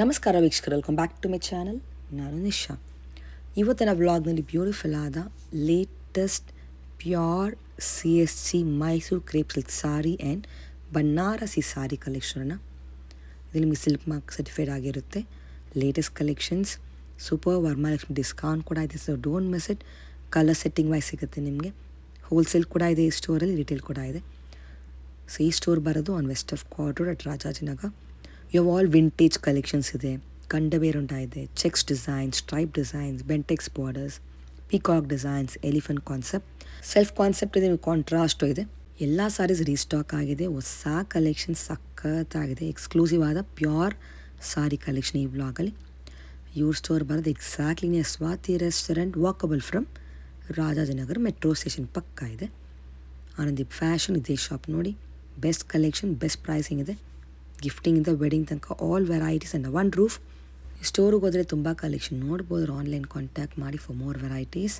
ನಮಸ್ಕಾರ ವೀಕ್ಷಕರು, welcome back to my channel. ನಾನು ನಿಶಾ. ಇವತ್ತಿನ ವ್ಲಾಗ್ನಲ್ಲಿ ಬ್ಯೂಟಿಫುಲ್ ಆದ latest pure CSG Mysuru crepe silk sari and Banarasi sari ಕಲೆಕ್ಷನನ್ನು ಇದು ನಿಮಗೆ ಸಿಲ್ಕ್ ಮಾರ್ಕ್ ಸರ್ಟಿಫೈಡ್ ಆಗಿರುತ್ತೆ. Latest collections, super Varamahalakshmi discount ಕೂಡ ಇದೆ, so don't miss it. Colour setting wise ಸಿಗುತ್ತೆ ನಿಮಗೆ. ಹೋಲ್ಸೇಲ್ ಕೂಡ ಇದೆ ಈ ಸ್ಟೋರಲ್ಲಿ, ರಿಟೇಲ್ ಕೂಡ ಇದೆ. ಸೊ ಈ ಸ್ಟೋರ್ ಬರೋದು on west of quarter at Rajajinagar. You all vintage collections ಇದೆ, ಕಂಡಬೇರುಂಟ ಇದೆ, ಚೆಕ್ಸ್ ಡಿಸೈನ್ಸ್, ಸ್ಟ್ರೈಪ್ ಡಿಸೈನ್ಸ್, ಬೆಂಟೆಕ್ಸ್ borders, peacock designs, elephant concept, self concept ಇದೆ, ಕಾಂಟ್ರಾಸ್ಟು ಇದೆ. ಎಲ್ಲ ಸಾರೀಸ್ ರೀಸ್ಟಾಕ್ ಆಗಿದೆ. ಹೊಸ ಕಲೆಕ್ಷನ್ ಸಖತ್ತಾಗಿದೆ. ಎಕ್ಸ್ಕ್ಲೂಸಿವ್ ಆದ ಪ್ಯೂರ್ ಸಾರಿ ಕಲೆಕ್ಷನ್ ಈ ಬ್ಲಾಗಲ್ಲಿ. ಇವ್ರ ಸ್ಟೋರ್ ಬರೋದು exactly near Swathi restaurant, walkable from Rajajinagar metro station ಪಕ್ಕ ಇದೆ. ಆನಂದೀಪ್ ಫ್ಯಾಷನ್ ಇದೆ ಶಾಪ್. ನೋಡಿ, ಬೆಸ್ಟ್ ಕಲೆಕ್ಷನ್, ಬೆಸ್ಟ್ ಪ್ರೈಸಿಂಗ್ ಇದೆ. ಗಿಫ್ಟಿಂಗಿಂದ ವೆಡ್ಡಿಂಗ್ ತನಕ all varieties and one roof. ಈ ಸ್ಟೋರಿಗೆ ಹೋದರೆ ತುಂಬ ಕಲೆಕ್ಷನ್ ನೋಡ್ಬೋದು. ಆನ್ಲೈನ್ ಕಾಂಟ್ಯಾಕ್ಟ್ ಮಾಡಿ for more varieties.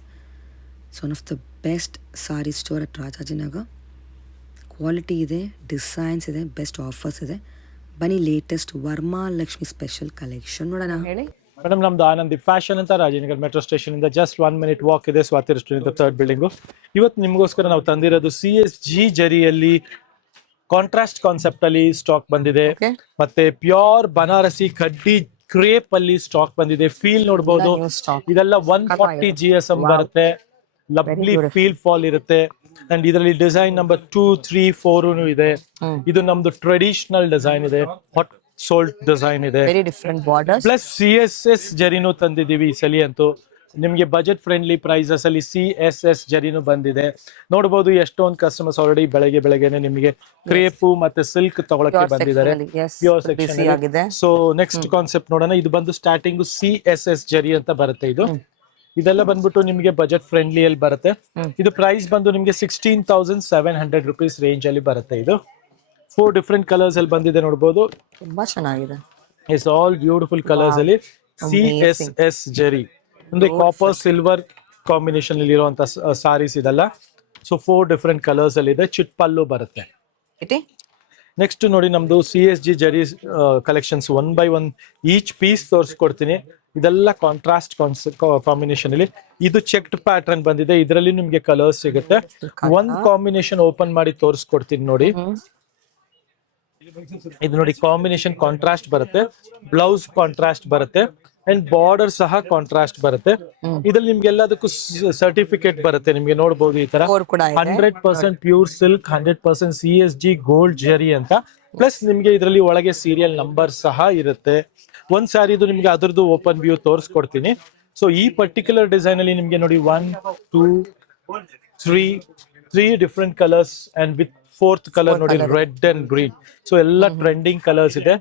It's one of the best sari store at Rajajinagar. Quality ಇದೆ, ಡಿಸೈನ್ಸ್ ಇದೆ, ಬೆಸ್ಟ್ ಆಫರ್ಸ್ ಇದೆ. ಬನ್ನಿ ಲೇಟೆಸ್ಟ್ ವರಮಹಾಲಕ್ಷ್ಮಿ ಸ್ಪೆಷಲ್ ಕಲೆಕ್ಷನ್ ನೋಡೋಣ. ಹೇಳಿ ಮೇಡಮ್, ನಮ್ದು ಆನಂದಿ ಫ್ಯಾಷನ್ ಅಂತ ರಾಜನಗರ್ ಮೆಟ್ರೋ ಸ್ಟೇಷನ್ ಇಂದ ಜಸ್ಟ್ 1 minute ವಾಕ್ ಇದೆ. Swathi restaurant third building. ಇವತ್ತು ನಿಮಗೋಸ್ಕರ ನಾವು ತಂದಿರೋದು CSG ಜರಿಯಲ್ಲಿ ಕಾಂಟ್ರಾಸ್ಟ್ ಕಾನ್ಸೆಪ್ಟ್ ಅಲ್ಲಿ ಸ್ಟಾಕ್ ಬಂದಿದೆ. ಮತ್ತೆ ಪ್ಯೂರ್ ಬನಾರಸಿ ಕಡ್ಡಿ ಕ್ರೇಪ್ ಅಲ್ಲಿ ಸ್ಟಾಕ್ ಬಂದಿದೆ. ಫೀಲ್ ನೋಡಬಹುದು, ಇದೆಲ್ಲ 140 GSM ಬರುತ್ತೆ. ಲವ್ಲಿ ಫೀಲ್ ಫಾಲ್ ಇರುತ್ತೆ. ಅಂಡ್ ಇದರಲ್ಲಿ ಡಿಸೈನ್ ನಂಬರ್ 2, 3, 4 ಇದೆ. ಇದು ನಮ್ದು ಟ್ರೆಡಿಷನಲ್ ಡಿಸೈನ್ ಇದೆ, ಹಾಟ್ ಸೋಲ್ಟ್ ಡಿಸೈನ್ ಇದೆ. ಪ್ಲಸ್ CSS ಜರಿನೂ ತಂದಿದೀವಿ ಈ ಸಲಿ ಅಂತೂ. ನಿಮ್ಗೆ ಬಜೆಟ್ ಫ್ರೆಂಡ್ಲಿ ಪ್ರೈಸಸ್ ಅಲ್ಲಿ CSS ಜರಿನೂ ಬಂದಿದೆ. ನೋಡಬಹುದು ಎಷ್ಟೊಂದು ಕಸ್ಟಮರ್ಸ್ ಆಲ್ರೆಡಿ ಬೆಳಗ್ಗೆನೆ ನಿಮಗೆ ಕ್ರೇಪು ಮತ್ತೆ ಸಿಲ್ಕ್ ತಗೊಳಕ್ಕೆ ಬಂದಿದ್ದಾರೆ. Pure section. So next concept ನೋಡೋಣ. ಇದು ಬಂದು ಸ್ಟಾರ್ಟಿಂಗ್ CSS ಜರಿ ಅಂತ ಬರುತ್ತೆ. ಇದೆಲ್ಲ ಬಂದ್ಬಿಟ್ಟು ನಿಮಗೆ ಬಜೆಟ್ ಫ್ರೆಂಡ್ಲಿ ಅಲ್ಲಿ ಬರುತ್ತೆ. ಇದು ಪ್ರೈಸ್ ಬಂದು ನಿಮಗೆ 16,700 rupees ರೇಂಜ್ ಅಲ್ಲಿ ಬರುತ್ತೆ. ಇದು 4 ಡಿಫ್ರೆಂಟ್ ಕಲರ್ಸ್ ಅಲ್ಲಿ ಬಂದಿದೆ, ನೋಡಬಹುದು. ತುಂಬಾ ಚೆನ್ನಾಗಿದೆ. ಇಟ್ಸ್ ಆಲ್ ಬ್ಯೂಟಿಫುಲ್ ಕಲರ್ಸ್ ಅಲ್ಲಿ CSS ಜರಿ. ಅಂದ್ರೆ ಕಾಪರ್ ಸಿಲ್ವರ್ ಕಾಂಬಿನೇಷನ್ ಅಲ್ಲಿ ಇರುವಂತ ಸಾರೀಸ್ ಇದೆಲ್ಲ. ಸೊ 4 ಡಿಫ್ರೆಂಟ್ ಕಲರ್ಸ್ ಅಲ್ಲಿ ಇದೆ. ಚಿಟ್ ಪಲ್ಲು ಬರುತ್ತೆ. ನೆಕ್ಸ್ಟ್ ನೋಡಿ, ನಮ್ದು CSG ಜರಿ ಕಲೆಕ್ಷನ್ಸ್ 1 by 1 ಈಚ್ ಪೀಸ್ ತೋರಿಸ್ಕೊಡ್ತೀನಿ. ಇದೆಲ್ಲ ಕಾಂಟ್ರಾಸ್ಟ್ ಕಾಂಬಿನೇಷನ್ ಅಲ್ಲಿ. ಇದು ಚೆಕ್ಡ್ ಪ್ಯಾಟರ್ನ್ ಬಂದಿದೆ. ಇದರಲ್ಲಿ ನಿಮ್ಗೆ ಕಲರ್ಸ್ ಸಿಗುತ್ತೆ. ಒಂದ್ ಕಾಂಬಿನೇಷನ್ ಓಪನ್ ಮಾಡಿ ತೋರಿಸ್ಕೊಡ್ತೀನಿ ನೋಡಿ. ಇದು ನೋಡಿ, ಕಾಂಬಿನೇಷನ್ ಕಾಂಟ್ರಾಸ್ಟ್ ಬರುತ್ತೆ, ಬ್ಲೌಸ್ ಕಾಂಟ್ರಾಸ್ಟ್ ಬರುತ್ತೆ, ಅಂಡ್ ಬಾರ್ಡರ್ ಸಹ ಕಾಂಟ್ರಾಸ್ಟ್ ಬರುತ್ತೆ. ಇದ್ರಲ್ಲಿ ನಿಮ್ಗೆ ಎಲ್ಲದಕ್ಕೂ ಸರ್ಟಿಫಿಕೇಟ್ ಬರುತ್ತೆ. ನಿಮ್ಗೆ ನೋಡಬಹುದು ಈ ತರ 100% ಪ್ಯೂರ್ ಸಿಲ್ಕ್, 100% CSG ಗೋಲ್ಡ್ ಜರಿ ಅಂತ. ಪ್ಲಸ್ ನಿಮ್ಗೆ ಇದರಲ್ಲಿ ಒಳಗೆ ಸೀರಿಯಲ್ ನಂಬರ್ ಸಹ ಇರುತ್ತೆ. ಒಂದ್ ಸಾರಿ ಇದು ನಿಮ್ಗೆ ಅದರದ್ದು ಓಪನ್ ವ್ಯೂ ತೋರಿಸ್ಕೊಡ್ತೀನಿ. ಸೊ ಈ ಪರ್ಟಿಕ್ಯುಲರ್ ಡಿಸೈನ್ ಅಲ್ಲಿ ನಿಮ್ಗೆ ನೋಡಿ 1, 2, 3 different colours and with 4th colour ನೋಡಿ, ರೆಡ್ ಅಂಡ್ ಗ್ರೀನ್. ಸೊ ಎಲ್ಲ ಟ್ರೆಂಡಿಂಗ್ ಕಲರ್ಸ್ ಇದೆ,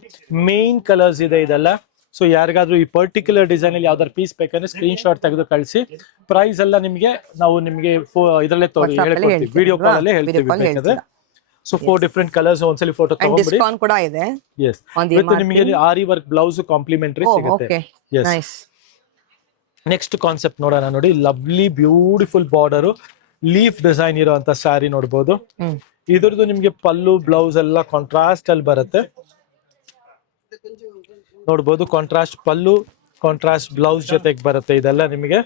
ಮೇನ್ ಕಲರ್ಸ್ ಇದೆ ಇದೆಲ್ಲ. ಸೊ ಯಾರಿಗಾದ್ರೂ ಈ ಪರ್ಟಿಕ್ಯುಲರ್ ಡಿಸೈನ್ ಅಲ್ಲಿ ಯಾವ್ದಾದ್ರು ಪೀಸ್ ಬೇಕಂದ್ರೆ ಸ್ಕ್ರೀನ್ ಶಾಟ್ ತೆಗೆದು ಕಳಿಸಿ. ಪ್ರೈಸ್ ಎಲ್ಲ ನಾವು ನಿಮ್ಗೆ ಇದರಲ್ಲೇ ಹೇಳ್ಕೊಡ್ತೀವಿ, ವಿಡಿಯೋ ಕಾಲ್ ಅಲ್ಲೇ ಹೇಳ್ತೀವಿ ಬೇಕಾದ್ರೆ. ಸೊ 4 ಡಿಫ್ರೆಂಟ್ ಕಲರ್ಸ್ ಒಂದ್ಸಲಿ ಫೋಟೋ ತಗೊಂಡ್ಬಿಡಿ. ಎಸ್, ವಿತ್ ನಿಮಗೆ ಆರಿ ವರ್ಕ್ ಬ್ಲೌಸ್ ಕಾಂಪ್ಲಿಮೆಂಟರಿ ಸಿಗುತ್ತೆ. ಎಸ್. ನೆಕ್ಸ್ಟ್ ಕಾನ್ಸೆಪ್ಟ್ ನೋಡೋಣ. ನೋಡಿ, lovely beautiful border leaf design ಇರುವಂತ ಸ್ಯಾರಿ ನೋಡಬಹುದು. ಇದ್ರದ್ದು ನಿಮ್ಗೆ ಪಲ್ಲು ಬ್ಲೌಸ್ ಎಲ್ಲ ಕಾಂಟ್ರಾಸ್ಟ್ ಅಲ್ಲಿ ಬರುತ್ತೆ. ನೋಡ್ಬೋದು, ಕಾಂಟ್ರಾಸ್ಟ್ ಪಲ್ಲು, ಕಾಂಟ್ರಾಸ್ಟ್ ಬ್ಲೌಸ್ ಜೊತೆಗೆ ಬರುತ್ತೆ ಇದೆಲ್ಲ ನಿಮಗೆ.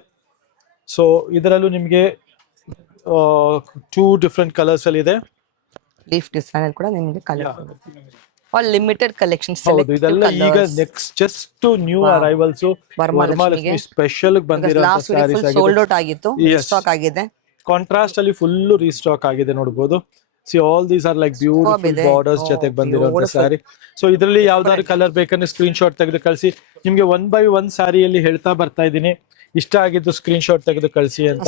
ಸೊ ಇದರಲ್ಲೂ ನಿಮ್ಗೆ 2 ಡಿಫ್ರೆಂಟ್ ಕಲರ್ಸ್ ಅಲ್ಲಿ ಇದೆ. ಲೀಫ್ ಡಿಸೈನ್ ಕೂಡ ನಿಮಗೆ ಕಲರ್ ಆಲ್ ಲಿಮಿಟೆಡ್ ಕಲೆಕ್ಷನ್ಸ್. ಹೌದು, ಇದೆಲ್ಲ ಈಗ next just new arrivals Varamahalakshmi special ಬಂದಿರುವಂತ ಸ್ಯಾರೀಸ್ ಆಗಿದೆ. ಸೋಲ್ಡ್ ಔಟ್ ಆಗಿತ್ತು, ಸ್ಟಾಕ್ ಆಗಿದೆ. ಕಾಂಟ್ರಾಸ್ಟ್ ಅಲ್ಲಿ ಫುಲ್ ರೀಸ್ಟಾಕ್ ಆಗಿದೆ ನೋಡಬಹುದು. See all these are like beautiful borders ಜೊತೆಗೆ ಬಂದಿರುವಂತ ಸ್ಯಾರಿ. ಸೊ ಇದರಲ್ಲಿ ಯಾವ್ದಾದ್ರು ಕಲರ್ ಬೇಕಂದ್ರೆ ಸ್ಕ್ರೀನ್ ಶಾಟ್ ತೆಗೆದು ಕಳಿಸಿ. ನಿಮ್ಗೆ 1 by 1 ಸ್ಯಾರಿಯಲ್ಲಿ ಹೇಳ್ತಾ ಬರ್ತಾ ಇದ್ದೀನಿ, ಇಷ್ಟ ಆಗಿದ್ದು ಸ್ಕ್ರೀನ್ ಶಾಟ್ ತೆಗೆದು ಕಳಿಸಿ ಅಂತ.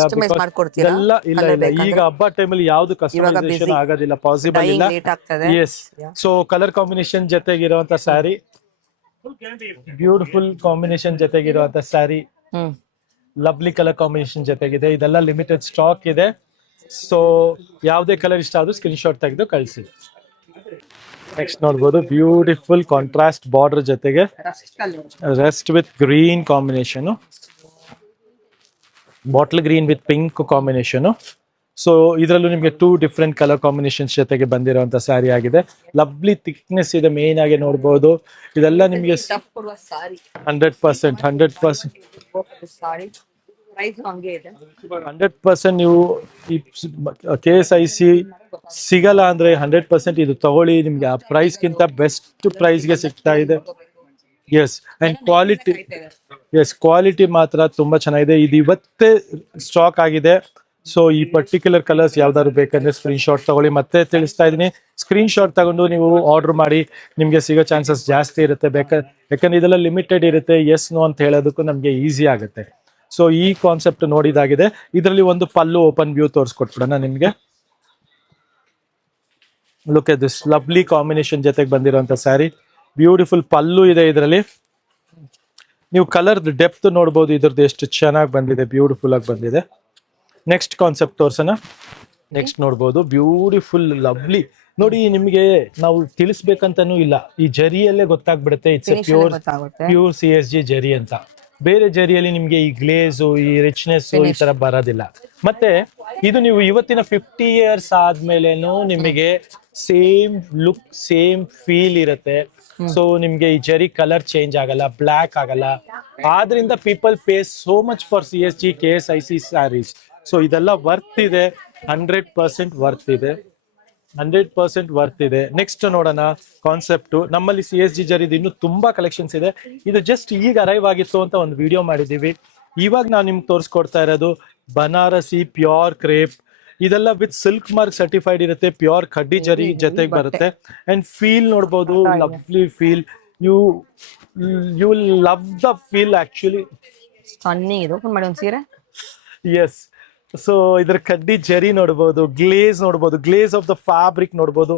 ಎಲ್ಲ ಇಲ್ಲ, ಈಗ ಹಬ್ಬ ಟೈಮಲ್ಲಿ ಯಾವ್ದು ಕಸ್ಟಮೈಸೇಷನ್ ಆಗೋದಿಲ್ಲ, ಪಾಸಿಬಲ್ ಇಲ್ಲ. ಎಸ್. ಸೊ ಕಲರ್ ಕಾಂಬಿನೇಷನ್ ಜೊತೆಗಿರುವಂತ ಸ್ಯಾರಿ, ಬ್ಯೂಟಿಫುಲ್ ಕಾಂಬಿನೇಷನ್ ಜೊತೆಗಿರುವಂತ ಸ್ಯಾರಿ, ಲವ್ಲಿ ಕಲರ್ ಕಾಂಬಿನೇಷನ್ ಜೊತೆಗಿದೆ. ಇದೆಲ್ಲ ಲಿಮಿಟೆಡ್ ಸ್ಟಾಕ್ ಇದೆ. ಸೊ ಯಾವುದೇ ಕಲರ್ ಇಷ್ಟ ಆದ್ರೂ ಸ್ಕ್ರೀನ್ ಶಾಟ್ ತೆಗೆದು ಕಳಿಸಿ. ನೆಕ್ಸ್ಟ್ ನೋಡ್ಬೋದು, ಬ್ಯೂಟಿಫುಲ್ ಕಾಂಟ್ರಾಸ್ಟ್ ಬಾರ್ಡರ್ ಜೊತೆಗೆ rust with green combination, bottle green with pink combination. So ಇದರಲ್ಲೂ ನಿಮಗೆ 2 ಡಿಫ್ರೆಂಟ್ ಕಲರ್ ಕಾಂಬಿನೇಷನ್ಸ್ ಜೊತೆಗೆ ಬಂದಿರುವಂತ ಸ್ಯಾರಿ ಆಗಿದೆ. ಲವ್ಲಿ ಥಿಕ್ನೆಸ್ ಇದೆ, ಮೇನ್ ಆಗಿ ನೋಡಬಹುದು. ಇದೆಲ್ಲ ನಿಮಗೆ 100% ಸಾರಿ ಪ್ರೈಸ್ ಹಂಗೆ ಇದೆ. 100% ನೀವು ಈ KSIC ಸಿಗಲ್ಲ ಅಂದ್ರೆ 100% ಇದು ತಗೊಳ್ಳಿ, ನಿಮ್ಗೆ ಆ ಪ್ರೈಸ್ ಗಿಂತ ಬೆಸ್ಟ್ ಪ್ರೈಸ್ ಗೆ ಸಿಗ್ತಾ ಇದೆ. ಎಸ್ ಅಂಡ್ ಕ್ವಾಲಿಟಿ ಮಾತ್ರ ತುಂಬಾ ಚೆನ್ನಾಗಿದೆ. ಇದು ಇವತ್ತೇ ಸ್ಟಾಕ್ ಆಗಿದೆ. ಸೊ ಈ ಪರ್ಟಿಕ್ಯುಲರ್ ಕಲರ್ಸ್ ಯಾವ್ದಾದ್ರು ಬೇಕಂದ್ರೆ ಸ್ಕ್ರೀನ್ ಶಾಟ್ ತಗೊಳ್ಳಿ. ಮತ್ತೆ ತಿಳಿಸ್ತಾ ಇದೀನಿ, ಸ್ಕ್ರೀನ್ ಶಾಟ್ ತಗೊಂಡು ನೀವು ಆರ್ಡರ್ ಮಾಡಿ, ನಿಮ್ಗೆ ಸಿಗೋ ಚಾನ್ಸಸ್ ಜಾಸ್ತಿ ಇರುತ್ತೆ. ಯಾಕಂದ್ರೆ ಇದೆಲ್ಲ ಲಿಮಿಟೆಡ್ ಇರುತ್ತೆ. ಎಸ್ ನೋ ಅಂತ ಹೇಳೋದಕ್ಕೂ ನಮ್ಗೆ ಈಸಿ ಆಗುತ್ತೆ. ಸೊ ಈ ಕಾನ್ಸೆಪ್ಟ್ ನೋಡಿದಾಗಿದೆ. ಇದರಲ್ಲಿ ಒಂದು ಪಲ್ಲು ಓಪನ್ ವ್ಯೂ ತೋರಿಸ್ಕೊಟ್ಬಿಡೋಣ ನಿಮ್ಗೆ. Look at this lovely combination ಜೊತೆಗೆ ಬಂದಿರುವಂತ ಸ್ಯಾರಿ. ಬ್ಯೂಟಿಫುಲ್ ಪಲ್ಲು ಇದೆ ಇದರಲ್ಲಿ. ನೀವು ಕಲರ್ ಡೆಪ್ತ್ ನೋಡ್ಬೋದು, ಇದ್ರದ್ದು ಎಷ್ಟು ಚೆನ್ನಾಗಿ ಬಂದಿದೆ, ಬ್ಯೂಟಿಫುಲ್ ಆಗಿ ಬಂದಿದೆ. ನೆಕ್ಸ್ಟ್ ಕಾನ್ಸೆಪ್ಟ್ ತೋರ್ಸೋಣ. ನೆಕ್ಸ್ಟ್ ನೋಡ್ಬೋದು ಬ್ಯೂಟಿಫುಲ್ ಲವ್ಲಿ. ನೋಡಿ, ನಿಮಗೆ ನಾವು ತಿಳಿಸ್ಬೇಕಂತನೂ ಇಲ್ಲ, ಈ ಜರಿಯಲ್ಲೇ ಗೊತ್ತಾಗ್ಬಿಡುತ್ತೆ ಇಟ್ಸ್ ಪ್ಯೂರ್ CSG ಜರಿ ಅಂತ. ಬೇರೆ ಜರಿಯಲ್ಲಿ ನಿಮ್ಗೆ ಈ ಗ್ಲೇಸು, ಈ ರಿಚ್ನೆಸ್ ಈ ತರ ಬರೋದಿಲ್ಲ. ಮತ್ತೆ ಇದು ನೀವು ಇವತ್ತಿನ 50 years ಆದ್ಮೇಲೆನೂ ನಿಮಗೆ ಸೇಮ್ ಲುಕ್, ಸೇಮ್ ಫೀಲ್ ಇರುತ್ತೆ. ಸೊ ನಿಮ್ಗೆ ಈ ಜರಿ ಕಲರ್ ಚೇಂಜ್ ಆಗಲ್ಲ, ಬ್ಲ್ಯಾಕ್ ಆಗಲ್ಲ. ಆದ್ರಿಂದ people pay so much for CSG KSIC saris. So ಇದೆಲ್ಲ ವರ್ತ್ ಇದೆ, 100% ವರ್ತ್ ಇದೆ, 100% ವರ್ತ್ ಇದೆ. ನೆಕ್ಸ್ಟ್ ನೋಡೋಣ ಕಾನ್ಸೆಪ್ಟ್. ನಮ್ಮಲ್ಲಿ CSG ಜರಿದು ಇನ್ನೂ ತುಂಬಾ ಕಲೆಕ್ಷನ್ಸ್ ಇದೆ. ಇದು ಜಸ್ಟ್ ಈಗ ಅರೈವ್ ಆಗಿತ್ತು ಅಂತ ಒಂದು ವಿಡಿಯೋ ಮಾಡಿದೀವಿ. ಇವಾಗ ನಾವು ನಿಮ್ಗೆ ತೋರಿಸ್ಕೊಡ್ತಾ ಇರೋದು ಬನಾರಸಿ ಪ್ಯೂರ್ ಕ್ರೇಪ್. ಇದೆಲ್ಲ ವಿತ್ ಸಿಲ್ಕ್ ಮಾರ್ಕ್ ಸರ್ಟಿಫೈಡ್ ಇರುತ್ತೆ, ಪ್ಯೂರ್ ಕಡ್ಡಿ ಜರಿ ಜೊತೆಗೆ ಬರುತ್ತೆ. ಅಂಡ್ ಫೀಲ್ ನೋಡ್ಬೋದು, lovely feel. You love the feel actually. Yes. So ಇದ್ರ ಕಡ್ಡಿ ಜರಿ ನೋಡ್ಬೋದು, ಗ್ಲೇಸ್ ನೋಡ್ಬೋದು, ಗ್ಲೇಸ್ ಆಫ್ ದ ಫ್ಯಾಬ್ರಿಕ್ ನೋಡ್ಬೋದು.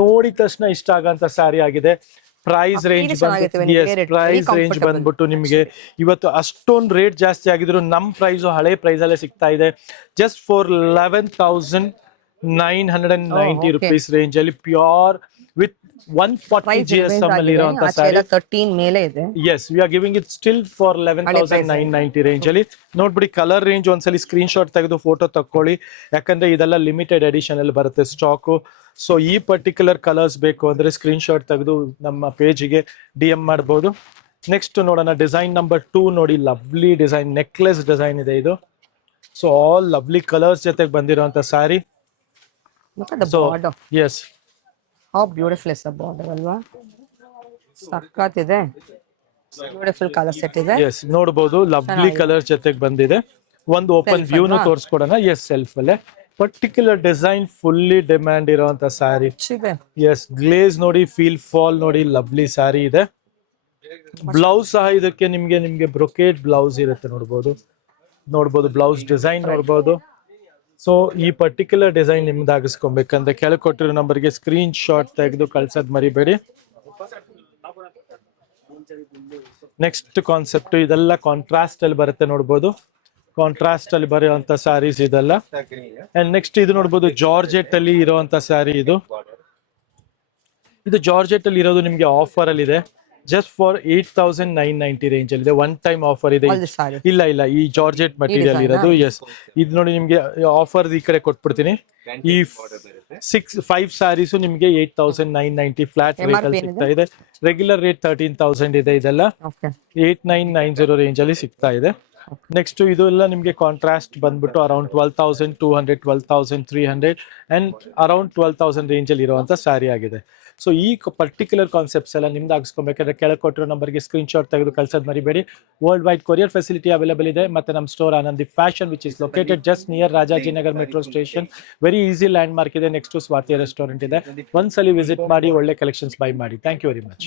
ನೋಡಿದ ತಕ್ಷಣ ಇಷ್ಟ ಆಗಂತ ಸ್ಯಾರಿ ಆಗಿದೆ. ಪ್ರೈಸ್ ರೇಂಜ್ ಬಂದ್ಬಿಟ್ಟು ನಿಮಗೆ ಇವತ್ತು ಅಷ್ಟೊಂದು ರೇಟ್ ಜಾಸ್ತಿ ಆಗಿದ್ರು ನಮ್ ಪ್ರೈಸ್ ಹಳೆ ಪ್ರೈಸ್ ಅಲ್ಲೇ ಸಿಗ್ತಾ ಇದೆ. ಜಸ್ಟ್ ಫಾರ್ 11,990 rupees ರೇಂಜ್ ಅಲ್ಲಿ ಪ್ಯೂರ್ ವಿತ್ 140 GSM ಅಲ್ಲಿ ಇರುವಂತ ಸ್ಯಾರಿ. 13 ಮೇಲೆ ಇದೆ. Yes, we are giving it still for 11,990 range ಅಲ್ಲಿ. ನೋಡ್ಬಿಡಿ ಕಲರ್ ರೇಂಜ್ ಒಂದ್ಸಲಿ ಸ್ಕ್ರೀನ್ ಶಾಟ್ ತೆಗೆದು ಫೋಟೋ ತಕ್ಕೊಳ್ಳಿ, ಯಾಕಂದ್ರೆ ಇದೆಲ್ಲ ಲಿಮಿಟೆಡ್ ಎಡಿಷನ್ ಅಲ್ಲಿ ಬರುತ್ತೆ ಸ್ಟಾಕು. ಸೊ ಈ ಪರ್ಟಿಕ್ಯುಲರ್ ಕಲರ್ಸ್ ಬೇಕು ಅಂದ್ರೆ ಸ್ಕ್ರೀನ್ ಶಾಟ್ ತೆಗೆದು ನಮ್ಮ ಪೇಜಿಗೆ DM ಮಾಡಬಹುದು. ನೆಕ್ಸ್ಟ್ ನೋಡೋಣ ಡಿಸೈನ್ ನಂಬರ್ 2. ನೋಡಿ, ಲವ್ಲಿ ಡಿಸೈನ್, ನೆಕ್ಲೆಸ್ ಡಿಸೈನ್ ಇದೆ ಇದು. ಸೊ ಆಲ್ ಲವ್ಲಿ ಕಲರ್ಸ್ ಜೊತೆಗೆ ಬಂದಿರುವಂತ sari. Yes, how beautiful is the border ಅಲ್ವಾ, ಸಕ್ಕತ್ತಿದೆ. ಬ್ಯೂಟಿಫುಲ್ ಕಲರ್ ಸೆಟ್ ಇದೆ. ಎಸ್, ನೋಡಬಹುದು ಲವ್ಲಿ ಕಲರ್ ಜೊತೆಗೆ ಬಂದಿದೆ. ಒಂದು ಓಪನ್ ವ್ಯೂನು ತೋರಿಸ್ಕೊಡೋಣ. ಎಸ್, ಸೆಲ್ಫ್ ಅಲ್ಲೇ ಪರ್ಟಿಕ್ಯುಲರ್ ಡಿಸೈನ್ ಫುಲ್ಲಿ ಡಿಮ್ಯಾಂಡ್ ಇರುವಂತ ಸ್ಯಾರಿ. ಎಸ್, ಗ್ಲೇಸ್ ನೋಡಿ, ಫೀಲ್ ಫಾಲ್ ನೋಡಿ, ಲವ್ಲಿ ಸ್ಯಾರಿ ಇದೆ. ಬ್ಲೌಸ್ ಸಹ ಇದಕ್ಕೆ ನಿಮ್ಗೆ ಬ್ರೊಕೇಡ್ ಬ್ಲೌಸ್ ಇರುತ್ತೆ. ನೋಡ್ಬೋದು ಬ್ಲೌಸ್ ಡಿಸೈನ್ ನೋಡ್ಬೋದು. ಸೊ ಈ ಪರ್ಟಿಕ್ಯುಲರ್ ಡಿಸೈನ್ ನಿಮ್ದು ಆಗಿಸ್ಕೊಬೇಕಂದ್ರೆ ಕೆಳಗೆ ಕೊಟ್ಟಿರೋ ನಂಬರ್ಗೆ ಸ್ಕ್ರೀನ್ ಶಾಟ್ ತೆಗೆದು ಕಳ್ಸೋದ್ ಮರಿಬೇಡಿ. ನೆಕ್ಸ್ಟ್ ಕಾನ್ಸೆಪ್ಟ್, ಇದೆಲ್ಲ ಕಾಂಟ್ರಾಸ್ಟ್ ಅಲ್ಲಿ ಬರುತ್ತೆ. ನೋಡ್ಬೋದು ಕಾಂಟ್ರಾಸ್ಟ್ ಅಲ್ಲಿ ಬರುವಂತ ಸ್ಯಾರೀಸ್ ಇದೆಲ್ಲ. ಅಂಡ್ ನೆಕ್ಸ್ಟ್ ಇದು ನೋಡ್ಬೋದು ಜಾರ್ಜೆಟ್ ಅಲ್ಲಿ ಇರುವಂತ ಸ್ಯಾರಿ. ಇದು ಜಾರ್ಜೆಟ್ ಅಲ್ಲಿ ಇರೋದು ನಿಮ್ಗೆ ಆಫರ್ ಅಲ್ಲಿ ಇದೆ. ಜಸ್ಟ್ ಫಾರ್ 8,990 ರೇಂಜ್ ಅಲ್ಲಿ ಇದೆ. ಒನ್ ಟೈಮ್ ಆಫರ್ ಇದೆ. ಇಲ್ಲ, ಈ ಜಾರ್ಜೆಟ್ ಮಟೀರಿಯಲ್ ಇರೋದು. ಎಸ್, ಇದು ನೋಡಿ ನಿಮ್ಗೆ ಆಫರ್ ಈ ಕಡೆ ಕೊಟ್ಬಿಡ್ತೀನಿ. ಈ 5 ಸ್ಯಾರೀಸು ನಿಮ್ಗೆ 8,990 ಫ್ಲಾಟ್ ರೇಟ್ ಅಲ್ಲಿ ಸಿಗ್ತಾ ಇದೆ. ರೆಗ್ಯುಲರ್ ರೇಟ್ 13,000 ಇದೆ. ಇದೆಲ್ಲ 8,990 ರೇಂಜ್ ಅಲ್ಲಿ ಸಿಗ್ತಾ ಇದೆ. ನೆಕ್ಸ್ಟ್ ಇದು ಎಲ್ಲ ನಿಮ್ಗೆ ಕಾಂಟ್ರಾಸ್ಟ್ ಬಂದ್ಬಿಟ್ಟು ಅರೌಂಡ್ 12,200, 12,300 ಅಂಡ್ ಅರೌಂಡ್ 12,000 ರೇಂಜ್ ಅಲ್ಲಿ ಇರುವಂತ ಸ್ಯಾರಿ ಆಗಿದೆ. ಸೊ ಈ ಪರ್ಟಿಕ್ಯುಲರ್ ಕಾನ್ಸೆಪ್ಟ್ಸ್ ಎಲ್ಲ ನಿಮ್ದು ಆಗಿಸ್ಕೊಬೇಕಾದ್ರೆ ಕೆಳಗೆ ಕೊಟ್ಟಿರೋ ನಂಬರ್ಗೆ ಸ್ಕ್ರೀನ್ ಶಾಟ್ ತೆಗೆದು ಕಳ್ಸೋದು ಮರಿಬೇಡಿ. World wide courier facility available ಇದೆ. ಮತ್ತೆ ನಮ್ಮ store Anandi fashion which is located just near Rajajinagar metro station. Very easy landmark ಇದೆ. ನೆಕ್ಸ್ಟ್ ಸ್ವಾತಿ ರೆಸ್ಟೋರೆಂಟ್ ಇದೆ. ಒಂದ್ಸಲಿ ವಿಸಿಟ್ ಮಾಡಿ, ಒಳ್ಳೆ ಕಲೆಕ್ಷನ್ಸ್ ಬೈ ಮಾಡಿ. Thank you very much.